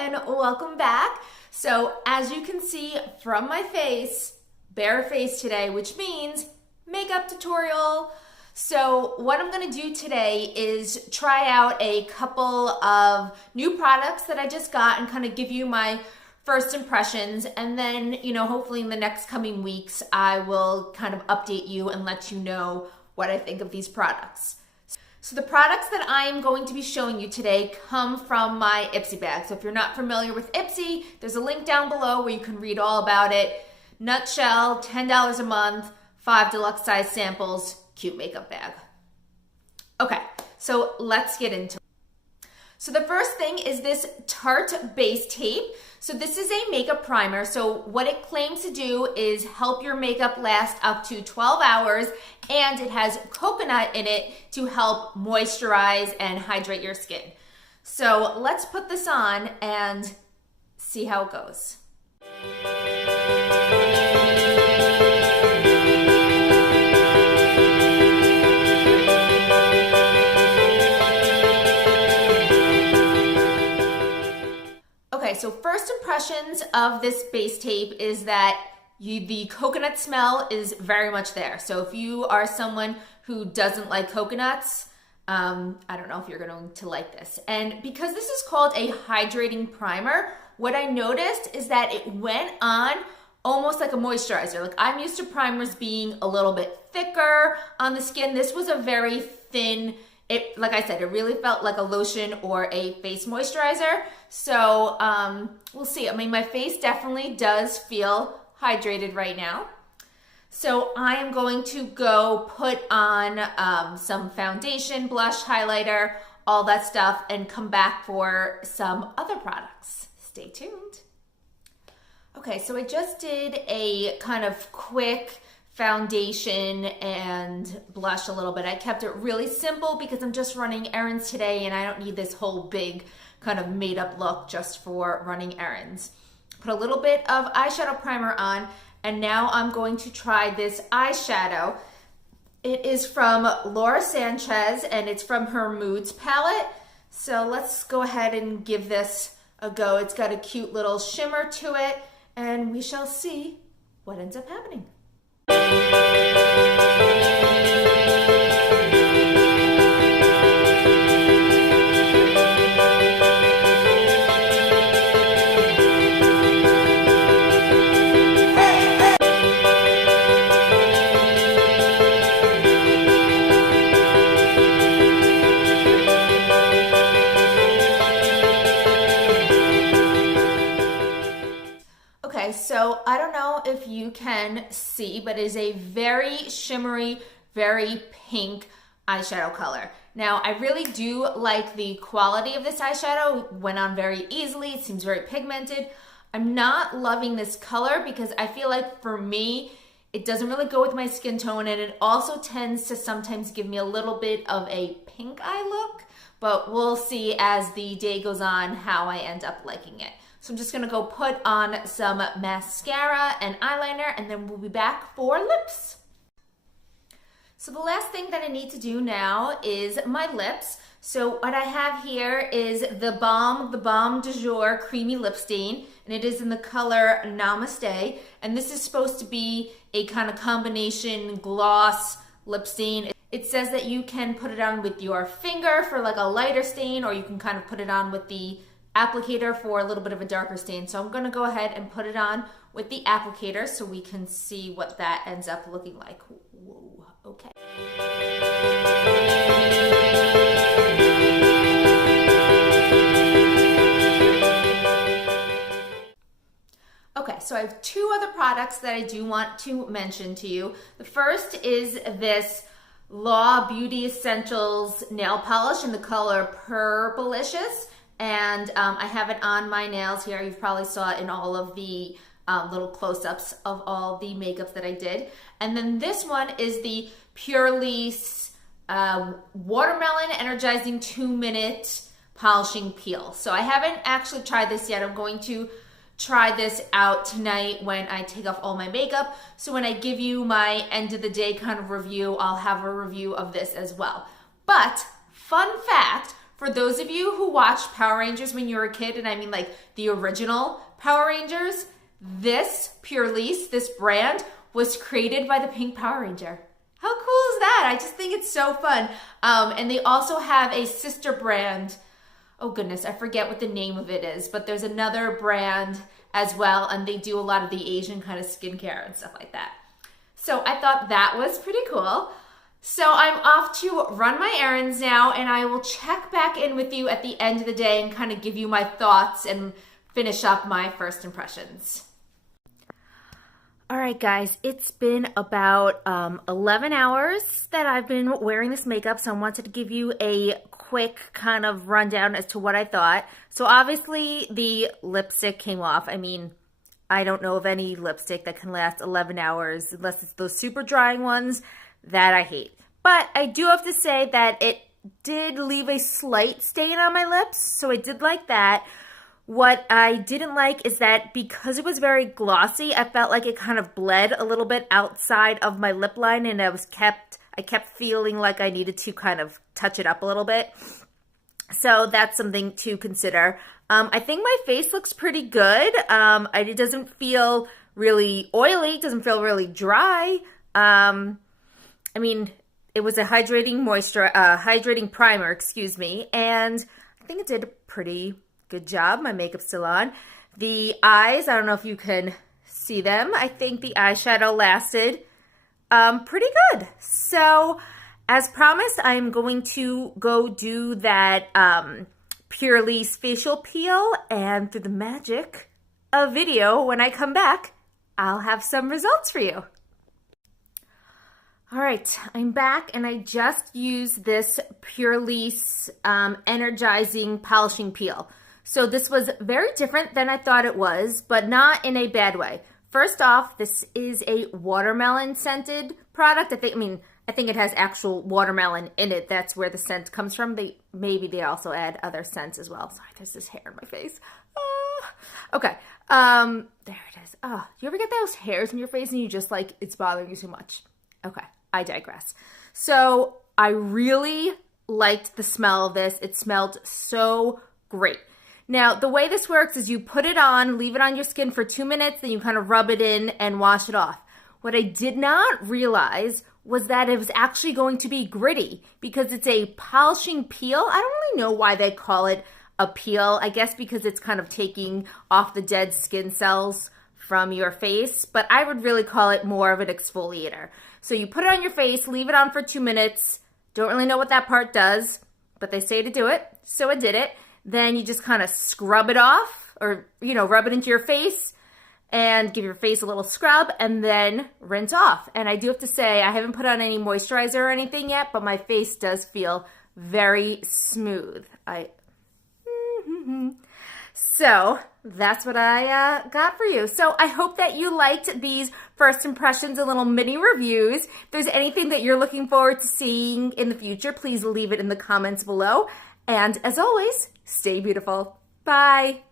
and welcome back. So as you can see from my face, bare face today, which means makeup tutorial. So what I'm gonna do today is try out a couple of new products that I just got and kind of give you my first impressions. And then, hopefully in the next coming weeks, I will kind of update you and let you know what I think of these products. So the products that I'm going to be showing you today come from my Ipsy bag. So if you're not familiar with Ipsy, there's a link down below where you can read all about it. Nutshell, $10 a month, 5 deluxe size samples, cute makeup bag. Okay, so let's get into it. So the first thing is this Tarte base tape. So this is a makeup primer. So what it claims to do is help your makeup last up to 12 hours, and it has coconut in it to help moisturize and hydrate your skin. So let's put this on and see how it goes. Okay, so first impressions of this base tape is that the coconut smell is very much there. So if you are someone who doesn't like coconuts, I don't know if you're going to like this. And because this is called a hydrating primer, what I noticed is that it went on almost like a moisturizer. Like, I'm used to primers being a little bit thicker on the skin. This was a very thin, like I said, it really felt like a lotion or a face moisturizer. So we'll see. I mean, my face definitely does feel hydrated right now. So I am going to go put on some foundation, blush, highlighter, all that stuff, and come back for some other products. Stay tuned. Okay, so I just did a kind of quick foundation and blush a little bit. I kept it really simple because I'm just running errands today and I don't need this whole big kind of made up look just for running errands. Put a little bit of eyeshadow primer on, and now I'm going to try this eyeshadow. It is from Sanchez and it's from her Moods palette. So let's go ahead and give this a go. It's got a cute little shimmer to it, and we shall see what ends up happening. So I don't know if you can see, but it is a very shimmery, very pink eyeshadow color. Now, I really do like the quality of this eyeshadow. It went on very easily. It seems very pigmented. I'm not loving this color because I feel like for me, it doesn't really go with my skin tone, and it also tends to sometimes give me a little bit of a pink eye look, but we'll see as the day goes on how I end up liking it. So I'm just gonna go put on some mascara and eyeliner, and then we'll be back for lips. So the last thing that I need to do now is my lips. So what I have here is the Balm du Jour Creamy Lip Stain, and it is in the color Namaste. And this is supposed to be a kind of combination gloss lip stain. It says that you can put it on with your finger for like a lighter stain, or you can kind of put it on with the applicator for a little bit of a darker stain. So I'm gonna go ahead and put it on with the applicator so we can see what that ends up looking like. Whoa, okay. Okay, so I have two other products that I do want to mention to you. The first is this Law Beauty Essentials nail polish in the color Purlisse. And I have it on my nails here. You've probably saw it in all of the little close-ups of all the makeups that I did. And then this one is the Purlisse Watermelon Energizing 2-Minute Polishing Peel. So I haven't actually tried this yet. I'm going to try this out tonight when I take off all my makeup. So when I give you my end of the day kind of review, I'll have a review of this as well. But fun fact, For those of you who watched Power Rangers when you were a kid, and I mean like the original Power Rangers, this Purlisse, this brand, was created by the Pink Power Ranger. How cool is that? I just think it's so fun. And they also have a sister brand. Oh goodness, I forget what the name of it is, but there's another brand as well, and they do a lot of the Asian kind of skincare and stuff like that. So I thought that was pretty cool. So I'm off to run my errands now, and I will check back in with you at the end of the day and kind of give you my thoughts and finish up my first impressions. All right, guys, it's been about 11 hours that I've been wearing this makeup, so I wanted to give you a quick kind of rundown as to what I thought. So obviously the lipstick came off. I mean, I don't know of any lipstick that can last 11 hours unless it's those super drying ones that I hate. But I do have to say that it did leave a slight stain on my lips, so I did like that. What I didn't like is that because it was very glossy, I felt like it kind of bled a little bit outside of my lip line, and I kept feeling like I needed to kind of touch it up a little bit. So that's something to consider. I think my face looks pretty good. It doesn't feel really oily. It doesn't feel really dry. I mean, it was a hydrating primer, excuse me, and I think it did a pretty good job. My makeup's still on. The eyes, I don't know if you can see them. I think the eyeshadow lasted pretty good. So as promised, I'm going to go do that Purlisse facial peel, and through the magic of video, when I come back, I'll have some results for you. All right, I'm back, and I just used this Purlisse energizing polishing peel. So this was very different than I thought it was, but not in a bad way. First off, this is a watermelon scented product. I think it has actual watermelon in it. That's where the scent comes from. Maybe they also add other scents as well. Sorry, there's this hair in my face. Okay, there it is. Oh, you ever get those hairs in your face and you just like, it's bothering you too much? Okay, I digress. So I really liked the smell of this. It smelled so great. Now, the way this works is you put it on, leave it on your skin for 2 minutes, then you kind of rub it in and wash it off. What I did not realize was that it was actually going to be gritty because it's a polishing peel. I don't really know why they call it a peel. I guess because it's kind of taking off the dead skin cells from your face, but I would really call it more of an exfoliator. So you put it on your face, leave it on for 2 minutes. Don't really know what that part does, but they say to do it, so I did it. Then you just kind of scrub it off, or, rub it into your face and give your face a little scrub and then rinse off. And I do have to say, I haven't put on any moisturizer or anything yet, but my face does feel very smooth. So that's what I got for you. So I hope that you liked these first impressions and little mini reviews. If there's anything that you're looking forward to seeing in the future, please leave it in the comments below. And as always, stay beautiful. Bye.